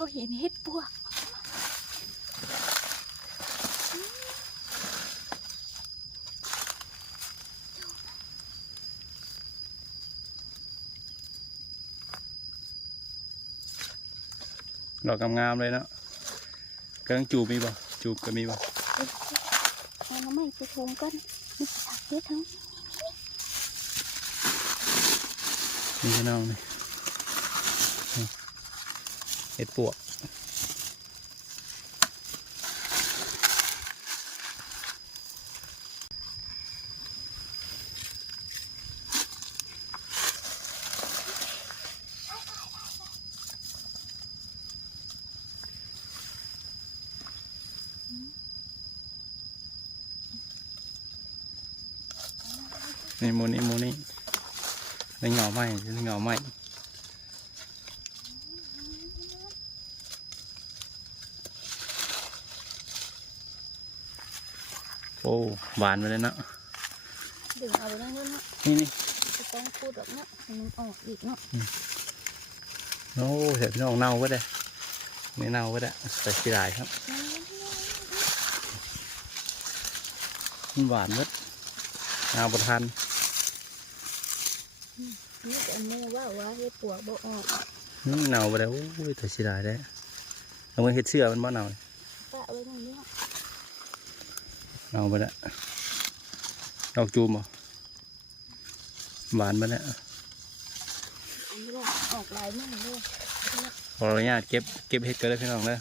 เขาเห็นเห็ดปวกดอกงามๆเลยเนาะกำลังจูบมีบ่จูบก็มีบ่เอาน้ำไม่ไปทงกันนี่สักเห็ดทั้งนี่พี่น้องนี่เห็ดปวกนี่มูนี่ในเงาไหมในเงาไหมโอ้บานไปเลยเนาะดึงเอาไปได้เนาะนี่จะต้องพูดแบบเนาะให้มันออกอีกเนาะโอ้เห็ดพี่น้องเน่าก็ได้ไม่เน่าก็ได้ใส่ขี้ลายครับมันหวานมดเอาบดทันนี่แต่เมื่อว่าเห็ดปวกบ่ออกเน่าไปแล้วโอ้ยแต่ขี้ลายได้เอาไว้เห็ดเชื่อมันบ่เน่าปะไว้ตรงนี้เน่าไปแล้วดอกจูมอ่ะหวานไปแล้วออกลายมากเลยขออนุญาตเก็บเห็ดกันเลยพี่น้องเลย